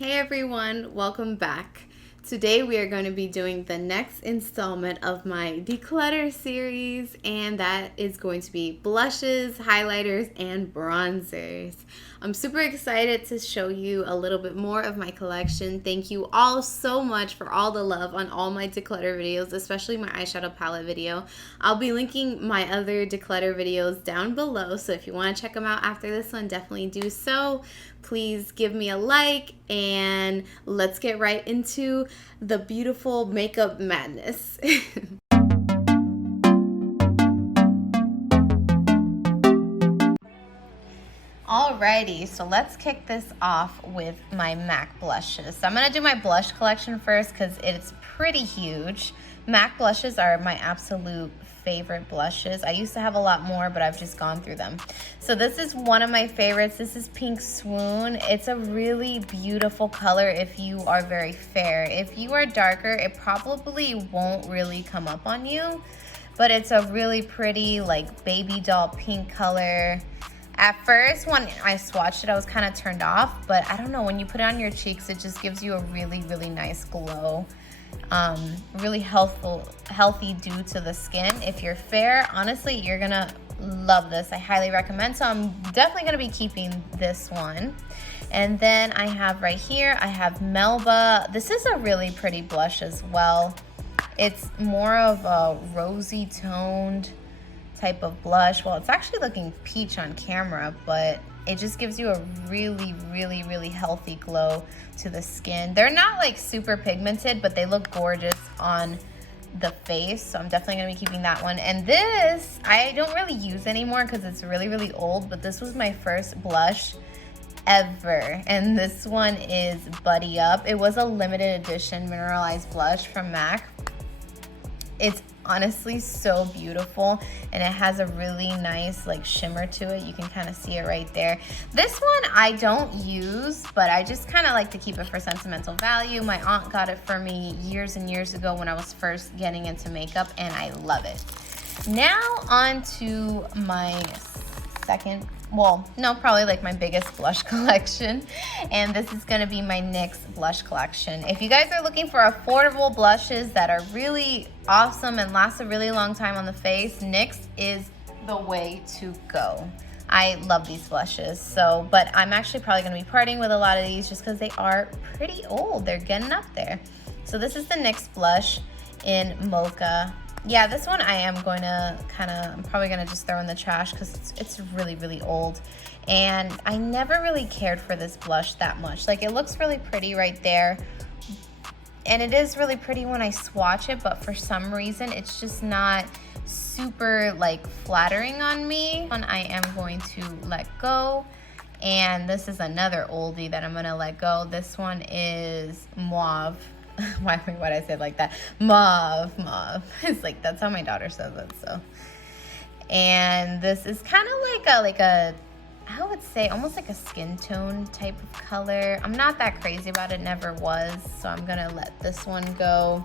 Hey everyone, welcome back. Today we are going to be doing the next installment of my Declutter series, and that is going to be blushes, highlighters, and bronzers. I'm super excited to show you a little bit more of my collection. Thank you all so much for all the love on all my declutter videos, especially my eyeshadow palette video. I'll be linking my other declutter videos down below, so if you want to check them out after this one, definitely do so. Please give me a like, and let's get right into the beautiful makeup madness. Alrighty, so let's kick this off with my MAC blushes. So I'm going to do my blush collection first because it's pretty huge. MAC blushes are my absolute favorite blushes. I used to have a lot more, but I've just gone through them. So this is one of my favorites. This is Pink Swoon. It's a really beautiful color if you are very fair. If you are darker, it probably won't really come up on you, but it's a really pretty like baby doll pink color. At first, when I swatched it, I was kind of turned off, but I don't know, when you put it on your cheeks, it just gives you a really, really nice glow. Really healthy due to the skin. If you're fair, honestly, you're gonna love this. I highly recommend. So I'm definitely gonna be keeping this one. And then I have right here, I have Melba. This is a really pretty blush as well. It's more of a rosy toned type of blush. Well, it's actually looking peach on camera, but it just gives you a really, really, really healthy glow to the skin. They're not like super pigmented, but they look gorgeous on the face. So I'm definitely gonna be keeping that one. And this, I don't really use anymore because it's really, really old, but this was my first blush ever. And this one is Buddy Up. It was a limited edition mineralized blush from MAC. It's honestly so beautiful, and it has a really nice like shimmer to it. You can kind of see it right there. This one I don't use, but I just kind of like to keep it for sentimental value. My aunt got it for me years and years ago when I was first getting into makeup, and I love it. Now on to my second, well, no, probably like my biggest blush collection, and this is gonna be my NYX blush collection. If you guys are looking for affordable blushes that are really awesome and last a really long time on the face, NYX is the way to go. I love these blushes, so, but I'm actually probably gonna be parting with a lot of these just because they are pretty old. They're getting up there. So this is the NYX blush in Mocha. Yeah, this one I am going to I'm probably going to just throw in the trash because it's really, really old. And I never really cared for this blush that much. Like, it looks really pretty right there. And it is really pretty when I swatch it, but for some reason, it's just not super, like, flattering on me. One I am going to let go. And this is another oldie that I'm going to let go. This one is Mauve. Why did I say it like that? Mauve. It's like, that's how my daughter says it, so. And this is kind of like a, I would say almost like a skin tone type of color. I'm not that crazy about it, never was, so I'm gonna let this one go.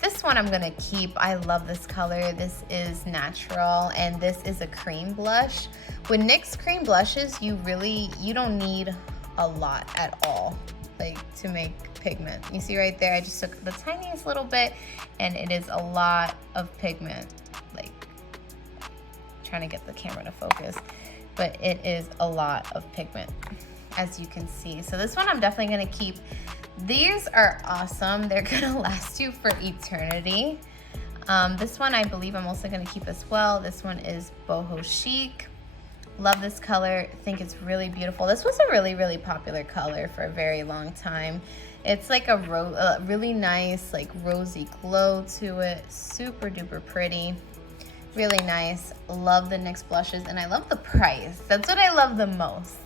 This one I'm gonna keep. I love this color. This is natural, and this is a cream blush. With NYX cream blushes, you don't need a lot at all, like, to make pigment. You see right there, I just took the tiniest little bit, and it is a lot of pigment. Like, trying to get the camera to focus, but it is a lot of pigment, as you can see. So this one I'm definitely gonna keep. These are awesome. They're gonna last you for eternity. This one I believe I'm also gonna keep as well. This one is Boho Chic. Love this color. I think it's really beautiful. This was a really, really popular color for a very long time. It's like a really nice, like, rosy glow to it. Super duper pretty. Really nice. Love the NYX blushes, and I love the price. That's what I love the most.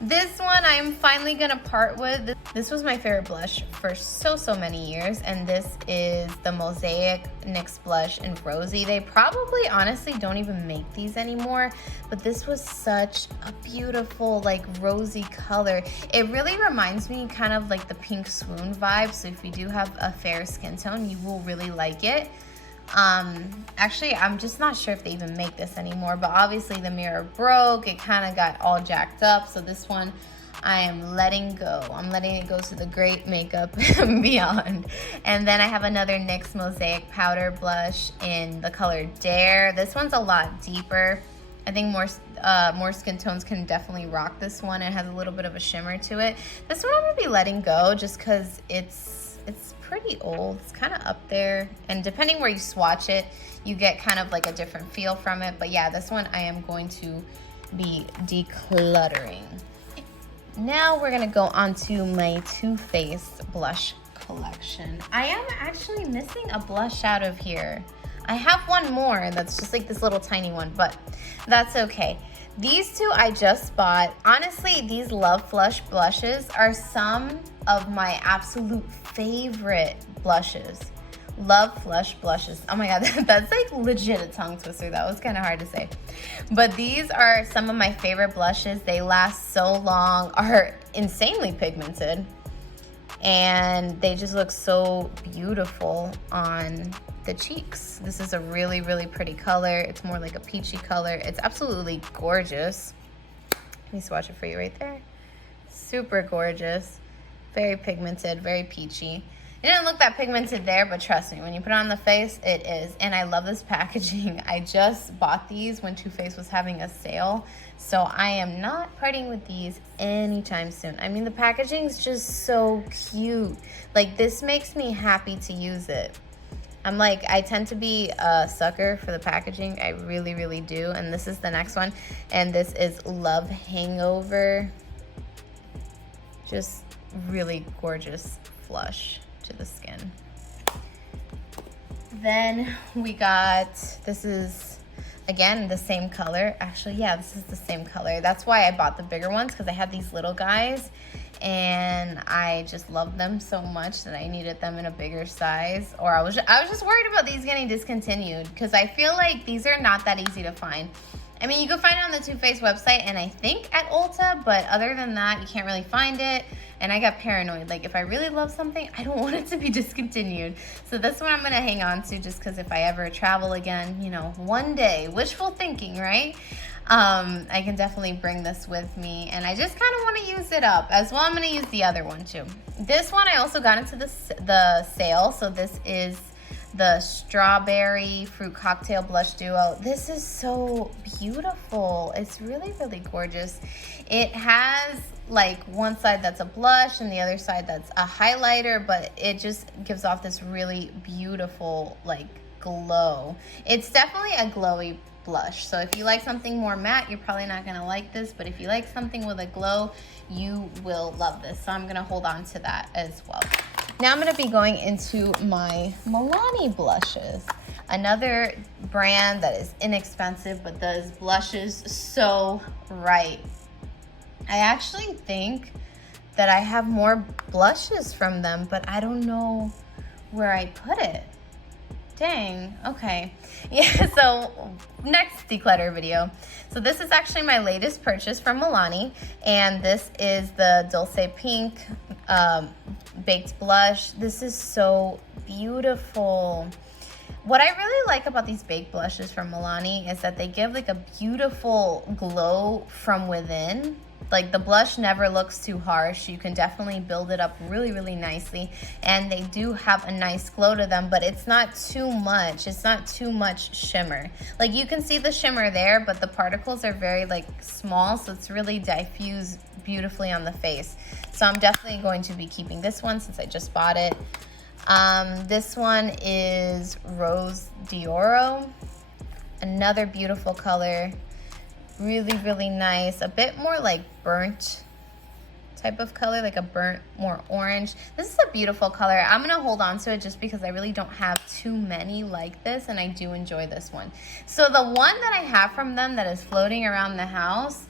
This one I'm finally gonna part with. This was my favorite blush for so many years, and this is the Mosaic NYX blush in Rosy. They probably honestly don't even make these anymore, but this was such a beautiful, like, rosy color. It really reminds me kind of like the Pink Swoon vibe, so if you do have a fair skin tone, you will really like it. Actually, I'm just not sure if they even make this anymore, but obviously the mirror broke. It kind of got all jacked up, so this one I am letting go. I'm letting it go to the great makeup and beyond. And then I have another NYX Mosaic Powder Blush in the color Dare. This one's a lot deeper. I think more skin tones can definitely rock this one. It has a little bit of a shimmer to it. This one I'm gonna be letting go just because it's pretty old. It's kind of up there. And depending where you swatch it, you get kind of like a different feel from it. But yeah, this one I am going to be decluttering. Now we're gonna go on to my Too Faced blush collection. I am actually missing a blush out of here. I have one more that's just like this little tiny one, but that's okay. These two I just bought. Honestly, these Love Flush blushes are some of my absolute favorite blushes. Love Flush blushes. Oh my God, that's like legit a tongue twister. That was kind of hard to say. But these are some of my favorite blushes. They last so long, are insanely pigmented, and they just look so beautiful on the cheeks. This is a really, really pretty color. It's more like a peachy color. It's absolutely gorgeous. Let me swatch it for you right there. Super gorgeous. Very pigmented, very peachy. It didn't look that pigmented there, but trust me, when you put it on the face, it is. And I love this packaging. I just bought these when Too Faced was having a sale, so I am not parting with these anytime soon. I mean, the packaging's just so cute. Like, this makes me happy to use it. I tend to be a sucker for the packaging. I really, really do. And this is the next one. And this is Love Hangover. Just really gorgeous flush to the skin. Then we got, this is again the same color. Actually, yeah, this is the same color. That's why I bought the bigger ones, because I had these little guys and I just love them so much that I needed them in a bigger size. Or I was just worried about these getting discontinued, because I feel like these are not that easy to find. I mean, you can find it on the Too Faced website and I think at Ulta, but other than that, you can't really find it. And I got paranoid. Like, if I really love something, I don't want it to be discontinued. So this one I'm gonna hang on to, just because if I ever travel again, you know, one day, wishful thinking, right? I can definitely bring this with me, and I just kind of want to use it up as well. I'm going to use the other one too. This one I also got into the sale. So this is the Strawberry Fruit Cocktail Blush Duo. This is so beautiful. It's really, really gorgeous. It has like one side that's a blush and the other side that's a highlighter, but it just gives off this really beautiful like glow. It's definitely a glowy blush. So if you like something more matte, you're probably not gonna like this, but if you like something with a glow, you will love this. So I'm gonna hold on to that as well. Now I'm gonna be going into my Milani blushes. Another brand that is inexpensive but does blushes so right. I actually think that I have more blushes from them, but I don't know where I put it. Dang, okay. Yeah, so next declutter video. So this is actually my latest purchase from Milani, and this is the Dulce Pink baked blush. This is so beautiful. What I really like about these baked blushes from Milani is that they give like a beautiful glow from within. Like, the blush never looks too harsh. You can definitely build it up really, really nicely. And they do have a nice glow to them, but it's not too much. It's not too much shimmer. Like, you can see the shimmer there, but the particles are very like small, so it's really diffused beautifully on the face. So I'm definitely going to be keeping this one since I just bought it. This one is Rose d'Oro. Another beautiful color. Really, really nice. A bit more like burnt type of color, like a burnt, more orange. This is a beautiful color. I'm gonna hold on to it just because I really don't have too many like this, and I do enjoy this one. So the one that I have from them that is floating around the house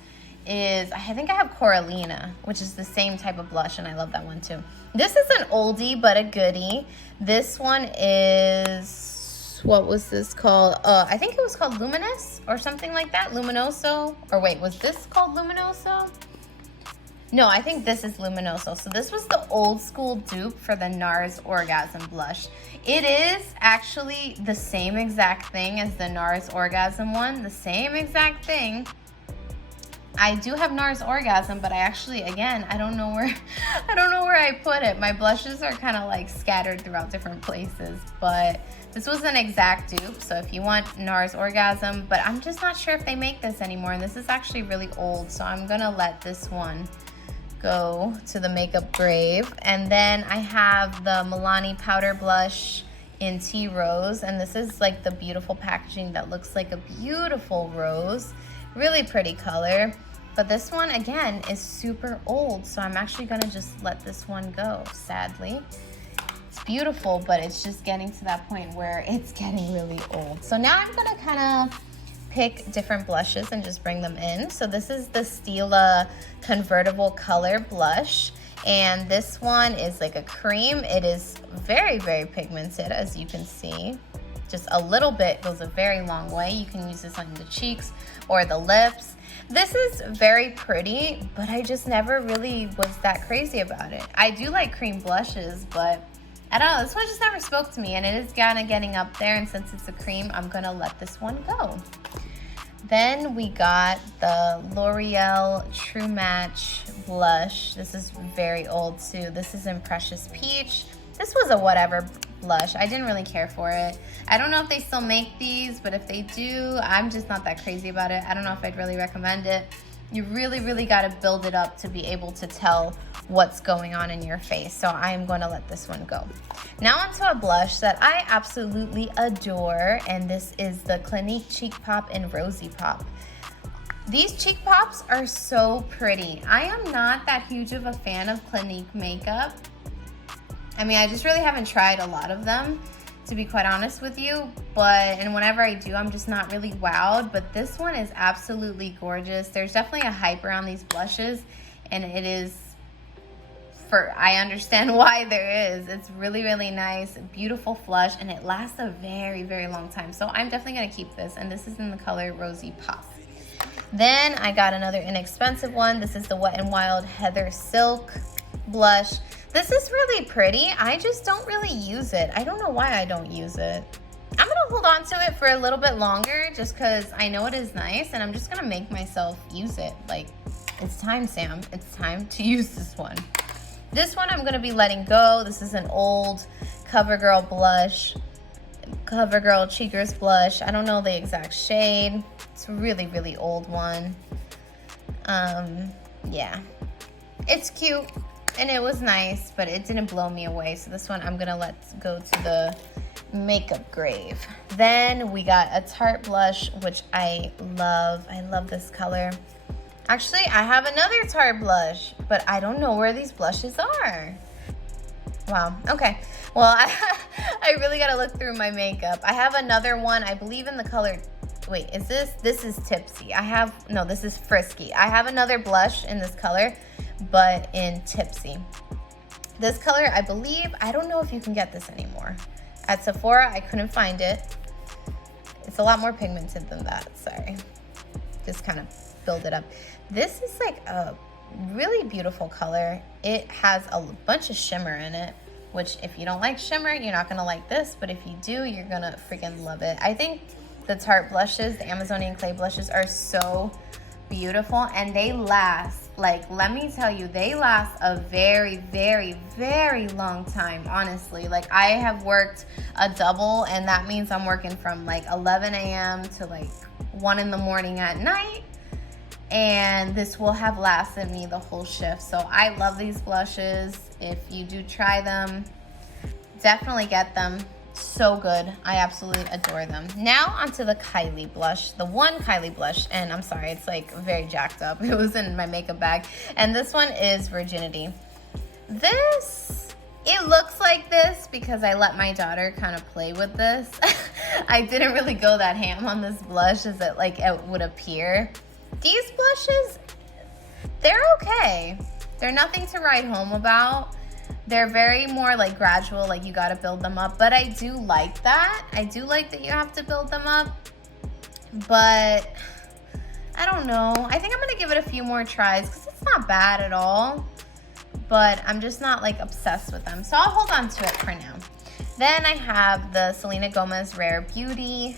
is, I think I have Coralina, which is the same type of blush, and I love that one too. This is an oldie but a goodie. This one is, what was this called? I think it was called Luminous or something like that. Luminoso. Or wait, was this called Luminoso? No, I think this is Luminoso. So this was the old school dupe for the NARS Orgasm blush. It is actually the same exact thing as the NARS Orgasm one. The same exact thing. I do have NARS Orgasm, but I actually, again, I don't know where I put it. My blushes are kind of like scattered throughout different places, but this was an exact dupe. So if you want NARS Orgasm, but I'm just not sure if they make this anymore, and this is actually really old, so I'm gonna let this one go to the makeup grave. And then I have the Milani powder blush in Tea Rose, and this is like the beautiful packaging that looks like a beautiful rose. Really pretty color, but this one again is super old, so I'm actually gonna just let this one go, sadly. It's beautiful, but it's just getting to that point where it's getting really old. So now I'm gonna kind of pick different blushes and just bring them in. So this is the Stila Convertible Color Blush, and this one is like a cream. It is very, very pigmented, as you can see. Just a little bit goes a very long way. You can use this on the cheeks or the lips. This is very pretty, but I just never really was that crazy about it. I do like cream blushes, but I don't know, this one just never spoke to me, and it is kind of getting up there, and since it's a cream, I'm gonna let this one go. Then we got the L'Oreal True Match blush. This is very old too. This is in Precious Peach. This was a whatever blush. I didn't really care for it. I don't know if they still make these, but if they do, I'm just not that crazy about it. I don't know if I'd really recommend it. You really, really got to build it up to be able to tell what's going on in your face. So I'm going to let this one go. Now onto a blush that I absolutely adore, and this is the Clinique Cheek Pop in Rosy Pop. These cheek pops are so pretty. I am not that huge of a fan of Clinique makeup. I mean, I just really haven't tried a lot of them, to be quite honest with you, and whenever I do, I'm just not really wowed, but this one is absolutely gorgeous. There's definitely a hype around these blushes, and it is, I understand why there is. It's really, really nice, beautiful flush, and it lasts a very, very long time, so I'm definitely gonna keep this, and this is in the color Rosy Pop. Then I got another inexpensive one. This is the Wet n Wild Heather Silk blush. This is really pretty. I just don't really use it. I don't know why I don't use it. I'm gonna hold on to it for a little bit longer just because I know it is nice, and I'm just gonna make myself use it. Like, it's time, Sam. It's time to use this one. This one I'm gonna be letting go. This is an old CoverGirl blush. CoverGirl Cheekers blush. I don't know the exact shade. It's a really, really old one. Yeah. It's cute. And it was nice, but it didn't blow me away. So this one I'm gonna let go to the makeup grave. Then we got a Tarte blush, which I love. I love this color. Actually, I have another Tarte blush, but I don't know where these blushes are. Wow, okay. Well, I really gotta look through my makeup. I have another one, I believe in the color, wait, this is Tipsy. No, this is Frisky. I have another blush in this color, but in Tipsy. This color, I believe, I don't know if you can get this anymore. At Sephora, I couldn't find it. It's a lot more pigmented than that, sorry. Just kind of build it up. This is like a really beautiful color. It has a bunch of shimmer in it, which if you don't like shimmer, you're not gonna like this, but if you do, you're gonna freaking love it. I think the Tarte blushes, the Amazonian clay blushes, are so beautiful, and they last, like, let me tell you, they last a very, very, very long time, honestly. Like, I have worked a double, and that means I'm working from like 11 a.m. to like 1 in the morning at night, and this will have lasted me the whole shift. So I love these blushes. If you do try them, definitely get them. So good. I absolutely adore them. Now onto the Kylie blush, the one Kylie blush, and I'm sorry, it's like very jacked up. It was in my makeup bag, and this one is Virginity. It looks like this because I let my daughter kind of play with this. I didn't really go that ham on this blush as it would appear. These blushes, they're okay. They're nothing to write home about. They're very more like gradual, like you gotta build them up, but I do like that. I do like that you have to build them up, but I don't know. I think I'm gonna give it a few more tries because it's not bad at all, but I'm just not like obsessed with them. So I'll hold on to it for now. Then I have the Selena Gomez Rare Beauty,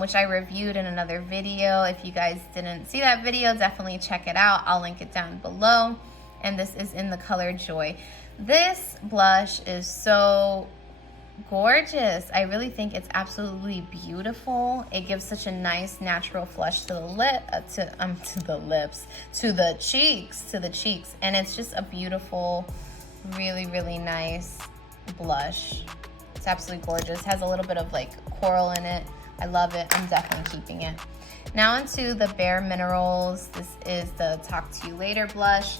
which I reviewed in another video. If you guys didn't see that video, definitely check it out. I'll link it down below. And this is in the color Joy. This blush is so gorgeous. I really think it's absolutely beautiful. It gives such a nice natural flush to the cheeks, and it's just a beautiful, really, really nice blush. It's absolutely gorgeous. It has a little bit of like coral in it. I love it. I'm definitely keeping it. Now into the Bare Minerals. This is the Talk to You Later blush.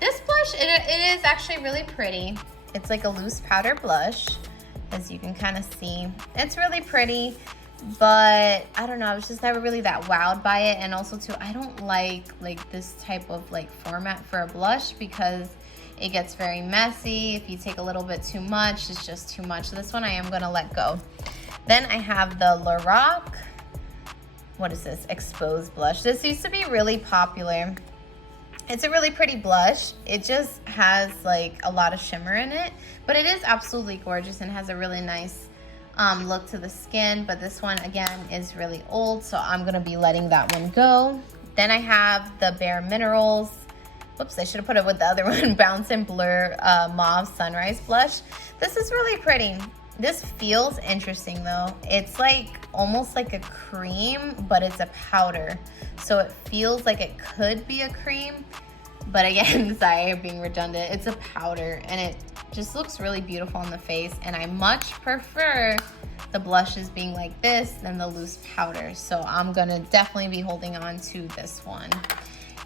This blush, it is actually really pretty. It's like a loose powder blush, as you can kind of see. It's really pretty, but I don't know, I was just never really that wowed by it. And also too, I don't like this type of like format for a blush because it gets very messy. If you take a little bit too much, it's just too much. So this one I am gonna let go. Then I have the Lorac, what is this, Exposed blush. This used to be really popular. It's a really pretty blush. It just has like a lot of shimmer in it, but it is absolutely gorgeous and has a really nice look to the skin. But this one again is really old, so I'm gonna be letting that one go. Then I have the Bare Minerals, whoops, I should have put it with the other one, Bounce and Blur Mauve Sunrise blush. This is really pretty. This feels interesting though. It's like almost like a cream, but it's a powder. So it feels like it could be a cream, but again, sorry, I'm being redundant. It's a powder and it just looks really beautiful on the face. And I much prefer the blushes being like this than the loose powder. So I'm gonna definitely be holding on to this one.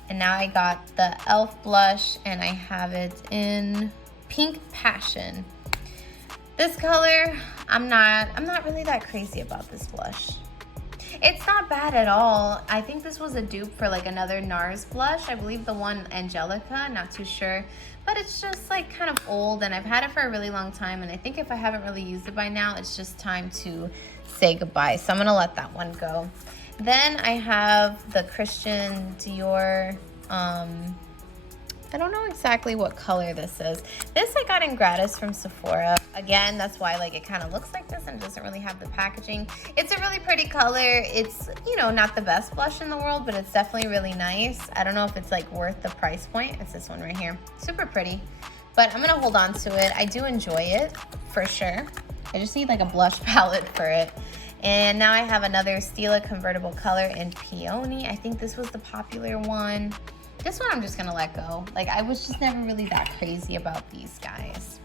And now I got the e.l.f. blush and I have it in Pink Passion. This color, I'm not really that crazy about this blush. It's not bad at all. I think this was a dupe for like another NARS blush. I believe the one Angelica, not too sure. But it's just like kind of old and I've had it for a really long time. And I think if I haven't really used it by now, it's just time to say goodbye. So I'm gonna let that one go. Then I have the Christian Dior, I don't know exactly what color this is. This I got in gratis from Sephora. Again, that's why like it kind of looks like this and doesn't really have the packaging. It's a really pretty color. It's, you know, not the best blush in the world, but it's definitely really nice. I don't know if it's like worth the price point. It's this one right here. Super pretty, but I'm gonna hold on to it. I do enjoy it for sure. I just need like a blush palette for it. And now I have another Stila convertible color in Peony. I think this was the popular one. This one I'm just gonna let go. Like I was just never really that crazy about these guys.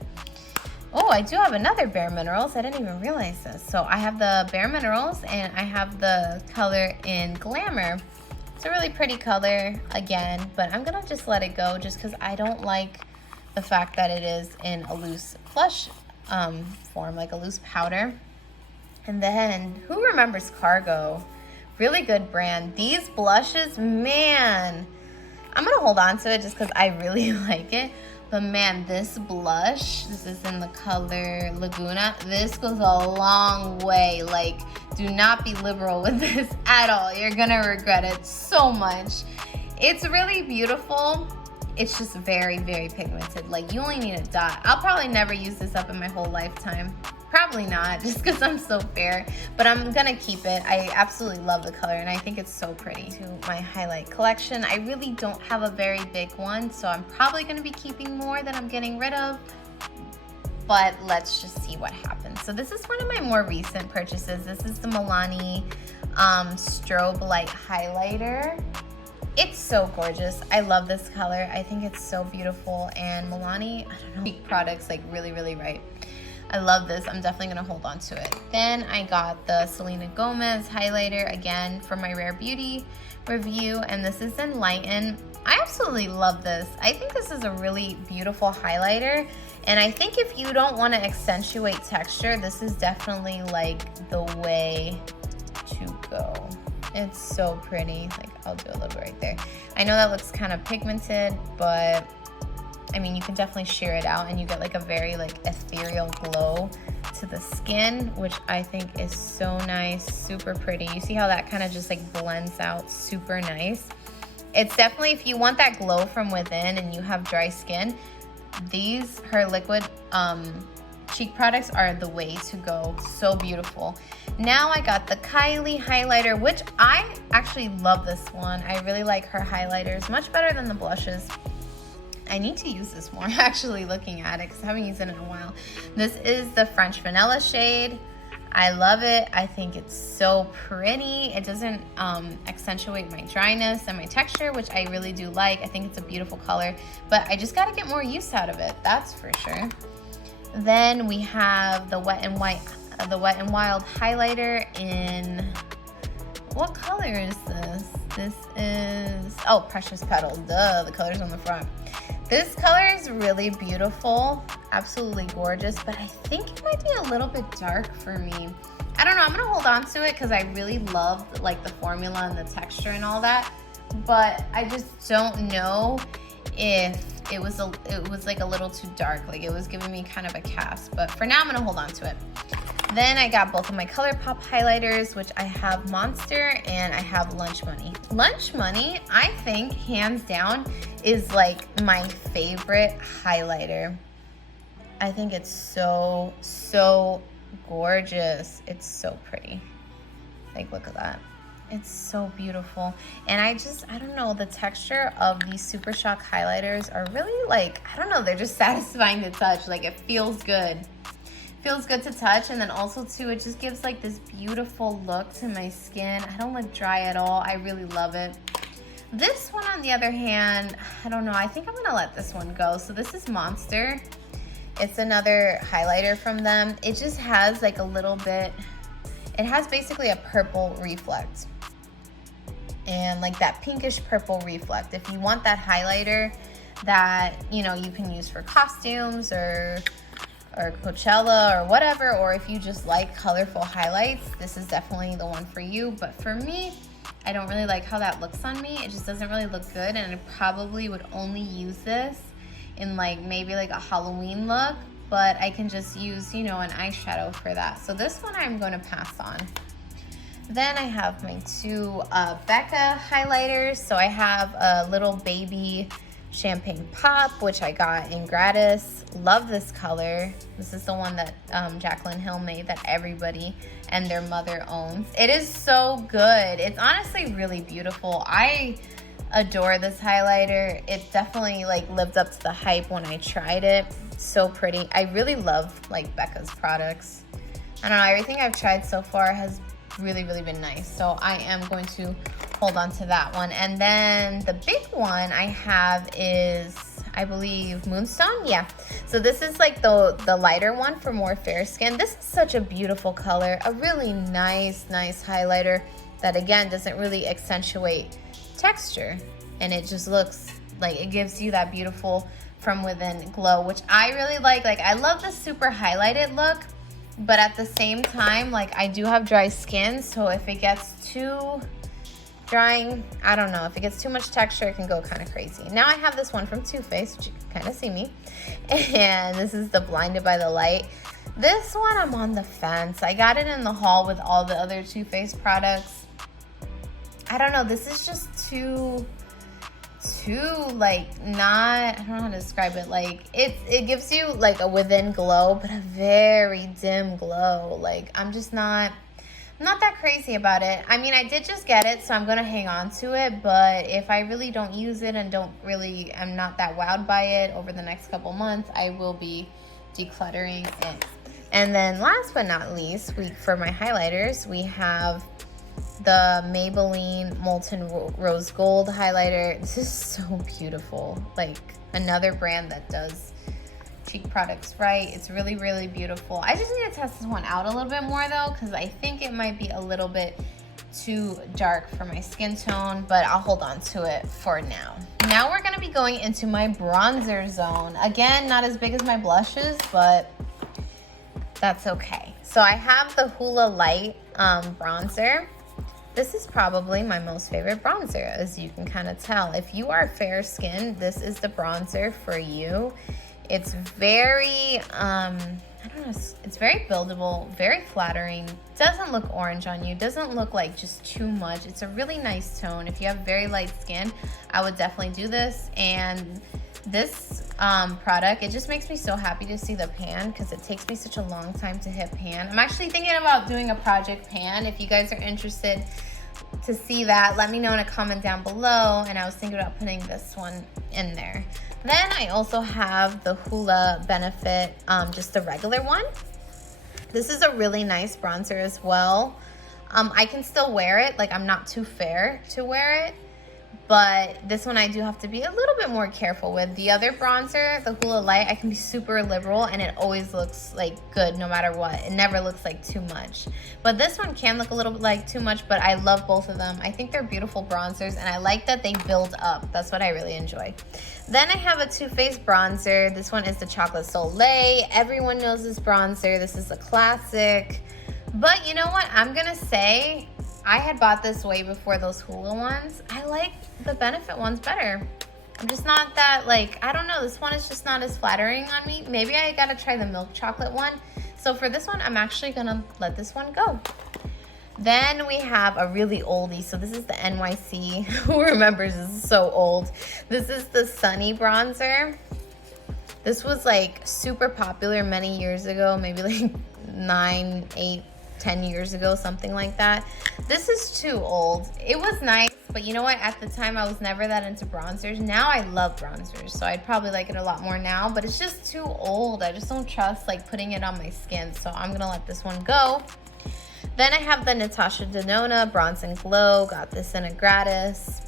Oh, I do have another Bare Minerals. I didn't even realize this. So I have the Bare Minerals and I have the color in Glamour. It's a really pretty color again, but I'm gonna just let it go just because I don't like the fact that it is in a loose blush form, like a loose powder. And then, who remembers Cargo? Really good brand. These blushes, man, I'm gonna hold on to it just because I really like it. But man, this blush, this is in the color Laguna. This goes a long way. Like, do not be liberal with this at all. You're gonna regret it so much. It's really beautiful. It's just very, very pigmented. Like, you only need a dot. I'll probably never use this up in my whole lifetime. Probably not, just because I'm so fair, but I'm gonna keep it. I absolutely love the color and I think it's so pretty. To my highlight collection, I really don't have a very big one, so I'm probably gonna be keeping more than I'm getting rid of, but let's just see what happens. So this is one of my more recent purchases. This is the Milani Strobe Light Highlighter. It's so gorgeous. I love this color. I think it's so beautiful, and Milani, I don't know, make products like really, really right. I love this. I'm definitely gonna hold on to it. Then I got the Selena Gomez highlighter again for my Rare Beauty review, and this is in Lighten. I absolutely love this. I think this is a really beautiful highlighter, and I think if you don't want to accentuate texture, this is definitely like the way to go. It's so pretty. Like, I'll do a little bit right there. I know that looks kind of pigmented, but I mean, you can definitely sheer it out and you get like a very like ethereal glow to the skin, which I think is so nice, super pretty. You see how that kind of just like blends out super nice. It's definitely, if you want that glow from within and you have dry skin, her liquid cheek products are the way to go. So beautiful. Now I got the Kylie highlighter, which I actually love this one. I really like her highlighters, much better than the blushes. I need to use this more, actually, looking at it, because I haven't used it in a while. This is the French Vanilla shade. I love it. I think it's so pretty. It doesn't accentuate my dryness and my texture, which I really do like. I think it's a beautiful color, but I just got to get more use out of it. That's for sure. Then we have the Wet n Wild highlighter in, what color is this? This is, oh, Precious Petals. Duh, the color's on the front. This color is really beautiful, absolutely gorgeous, but I think it might be a little bit dark for me. I don't know, I'm gonna hold on to it because I really love like the formula and the texture and all that, but I just don't know if it was like a little too dark, like it was giving me kind of a cast, but for now I'm gonna hold on to it. Then I got both of my ColourPop highlighters, which I have Monster and I have Lunch Money. Lunch Money, I think, hands down, is like my favorite highlighter. I think it's so, so gorgeous. It's so pretty. Like, look at that. It's so beautiful. And I don't know, the texture of these Super Shock highlighters are really like, I don't know, they're just satisfying to touch. Like, it feels good. Feels good to touch, and then also too, it just gives like this beautiful look to my skin. I don't look dry at all. I really love it. This one, on the other hand, I don't know. I think I'm gonna let this one go. So this is Monster. It's another highlighter from them. It just has like a little bit, it has basically a purple reflect. And like that pinkish purple reflect. If you want that highlighter that, you know, you can use for costumes or Coachella or whatever, or if you just like colorful highlights, this is definitely the one for you. But for me, I don't really like how that looks on me. It just doesn't really look good, and I probably would only use this in like maybe like a Halloween look, but I can just use, you know, an eyeshadow for that. So this one I'm going to pass on. Then I have my two Becca highlighters. So I have a little baby Champagne Pop, which I got in gratis. Love this color. This is the one that Jaclyn Hill made that everybody and their mother owns. It is so good. It's honestly really beautiful. I adore this highlighter. It definitely like lived up to the hype when I tried it. So pretty. I really love like Becca's products. I don't know, everything I've tried so far has really, really been nice. So I am going to hold on to that one. And then the big one I have is, I believe, Moonstone. Yeah. So this is like the lighter one for more fair skin. This is such a beautiful color. A really nice highlighter that, again, doesn't really accentuate texture. And it just looks like it gives you that beautiful from within glow, which I really like. Like, I love the super highlighted look, but at the same time, like, I do have dry skin, so if it gets too drying, I don't know, if it gets too much texture, it can go kind of crazy. Now I have this one from Too Faced, which you can kind of see me, and this is the Blinded by the Light. This one I'm on the fence. I got it in the haul with all the other Too Faced products. I don't know, this is just too like, not, I don't know how to describe it. Like, it gives you like a within glow, but a very dim glow. Like, I'm just not that crazy about it. I mean, I did just get it, so I'm gonna hang on to it, but if I really don't use it and I'm not that wowed by it over the next couple months, I will be decluttering it. And then last but not least, for my highlighters, we have the Maybelline Molten Rose Gold highlighter. This is so beautiful. Like, another brand that does cheek products right. It's really, really beautiful. I just need to test this one out a little bit more though, because I think it might be a little bit too dark for my skin tone, but I'll hold on to it for now. Now we're gonna be going into my bronzer zone. Again, not as big as my blushes, but that's okay. So I have the Hoola Light bronzer. This is probably my most favorite bronzer, as you can kind of tell. If you are fair skinned, this is the bronzer for you. It's very, I don't know, it's very buildable, very flattering. Doesn't look orange on you, doesn't look like just too much. It's a really nice tone. If you have very light skin, I would definitely do this. And This product, it just makes me so happy to see the pan because it takes me such a long time to hit pan. I'm actually thinking about doing a project pan. If you guys are interested to see that, let me know in a comment down below. And I was thinking about putting this one in there. Then I also have the Hoola Benefit, just the regular one. This is a really nice bronzer as well. I can still wear it, like I'm not too fair to wear it, but this one I do have to be a little bit more careful with. The other bronzer, the Hoola Light, I can be super liberal and it always looks like good no matter what. It never looks like too much. But this one can look a little bit like too much, but I love both of them. I think they're beautiful bronzers and I like that they build up. That's what I really enjoy. Then I have a Too Faced bronzer. This one is the Chocolate Soleil. Everyone knows this bronzer. This is a classic. But you know what? I'm gonna say I had bought this way before those Hoola ones. I like the Benefit ones better. I'm just not that, like, I don't know. This one is just not as flattering on me. Maybe I gotta try the milk chocolate one. So for this one, I'm actually gonna let this one go. Then we have a really oldie. So this is the NYC. Who remembers? This is so old. This is the Sunny bronzer. This was like super popular many years ago, maybe like 9, 8, 10 years ago, something like that. This is too old. It was nice, but you know what? At the time, I was never that into bronzers. Now I love bronzers, so I'd probably like it a lot more now, but it's just too old. I just don't trust like putting it on my skin, so I'm gonna let this one go. Then I have the Natasha Denona Bronze and Glow. Got this in a gratis.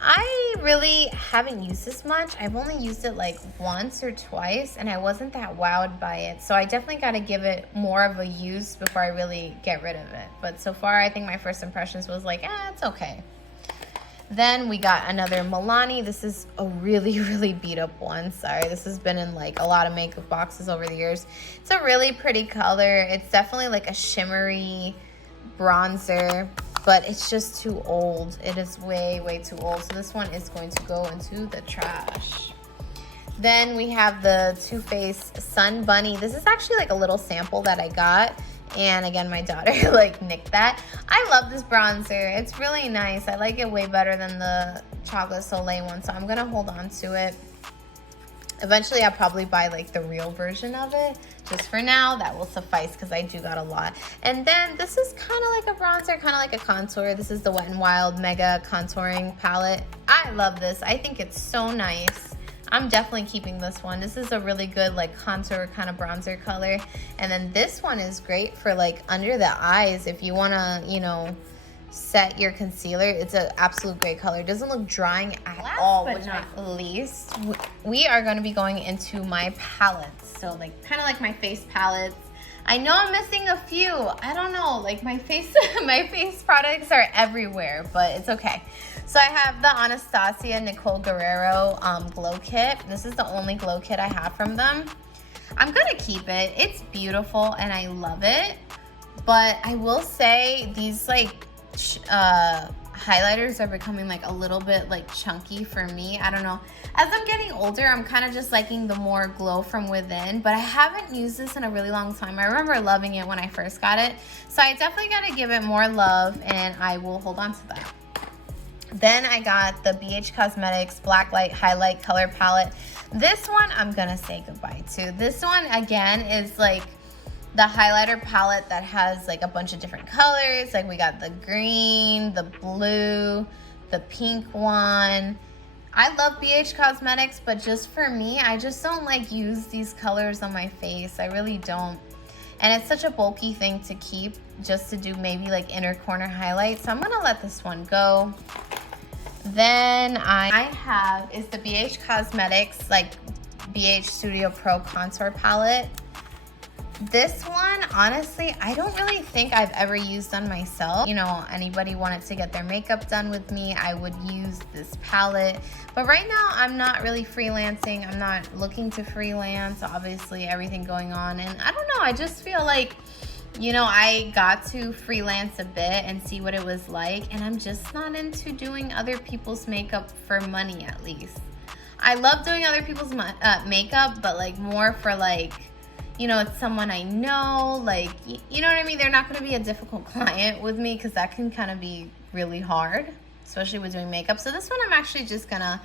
I really haven't used this much. I've only used it like once or twice and I wasn't that wowed by it. So I definitely got to give it more of a use before I really get rid of it. But so far, I think my first impressions was like, it's okay. Then we got another Milani. This is a really, really beat up one. Sorry, this has been in like a lot of makeup boxes over the years. It's a really pretty color. It's definitely like a shimmery bronzer, but it's just too old. It is way, way too old. So this one is going to go into the trash. Then we have the Too Faced Sun Bunny. This is actually like a little sample that I got. And again, my daughter like nicked that. I love this bronzer. It's really nice. I like it way better than the Chocolate Soleil one. So I'm going to hold on to it. Eventually, I'll probably buy like the real version of it. Just for now, that will suffice because I do got a lot. And then this is kind of like a bronzer, kind of like a contour. This is the Wet n Wild Mega Contouring Palette. I love this. I think it's so nice. I'm definitely keeping this one. This is a really good like contour kind of bronzer color. And then this one is great for like under the eyes if you want to, you know, set your concealer. It's an absolute great color. It doesn't look drying at all, but not least. We are going to be going into my palettes. So like kind of like my face palettes. I know I'm missing a few. I don't know, like my face products are everywhere, but it's okay. So I have the Anastasia Nicole Guerrero glow kit. This is the only glow kit I have from them. I'm gonna keep it. It's beautiful and I love it. But I will say these like highlighters are becoming like a little bit like chunky for me. I don't know. As I'm getting older, I'm kind of just liking the more glow from within, but I haven't used this in a really long time. I remember loving it when I first got it. So I definitely got to give it more love and I will hold on to that. Then I got the BH Cosmetics Blacklight Highlight Color Palette. This one I'm going to say goodbye to. This one again is like the highlighter palette that has like a bunch of different colors. Like we got the green, the blue, the pink one. I love BH Cosmetics, but just for me, I just don't like use these colors on my face. I really don't. And it's such a bulky thing to keep just to do maybe like inner corner highlights. So I'm gonna let this one go. Then I have is the BH Cosmetics like BH Studio Pro Contour Palette. This one, honestly, I don't really think I've ever used on myself. You know, anybody wanted to get their makeup done with me, I would use this palette. But right now, I'm not really freelancing. I'm not looking to freelance, obviously, everything going on. And I don't know, I just feel like, you know, I got to freelance a bit and see what it was like. And I'm just not into doing other people's makeup for money, at least. I love doing other people's makeup, but like more for like, you know, it's someone I know, like, you know what I mean? They're not going to be a difficult client with me because that can kind of be really hard, especially with doing makeup. So this one I'm actually just going to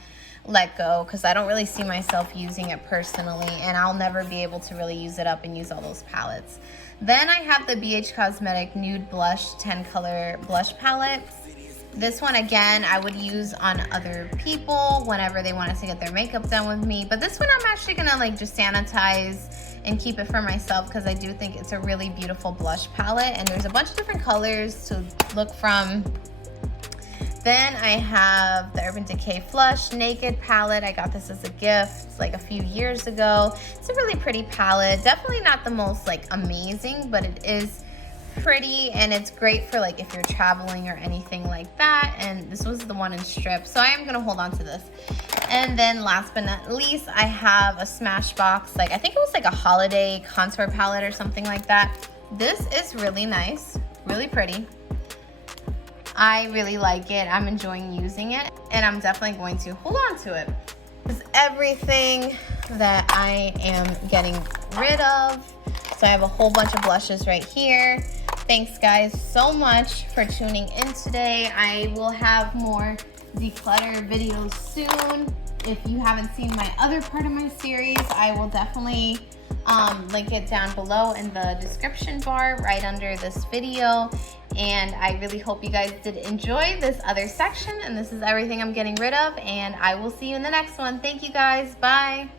let go because I don't really see myself using it personally, and I'll never be able to really use it up and use all those palettes. Then I have the BH Cosmetic Nude Blush 10 color blush palette. This one, again, I would use on other people whenever they wanted to get their makeup done with me. But this one I'm actually gonna like just sanitize and keep it for myself because I do think it's a really beautiful blush palette, and there's a bunch of different colors to look from. Then I have the Urban Decay Flush Naked palette. I got this as a gift like a few years ago. It's a really pretty palette. Definitely not the most like amazing, but it is pretty, and it's great for like if you're traveling or anything like that. And this was the one in strip, so I am gonna hold on to this. And then last but not least, I have a Smashbox, like I think it was like a holiday contour palette or something like that. This is really nice, really pretty. I really like it. I'm enjoying using it, and I'm definitely going to hold on to it. This is everything that I am getting rid of. So I have a whole bunch of blushes right here. Thanks guys so much for tuning in today. I will have more declutter videos soon. If you haven't seen my other part of my series, I will definitely link it down below in the description bar right under this video. And I really hope you guys did enjoy this other section, and this is everything I'm getting rid of, and I will see you in the next one. Thank you guys. Bye.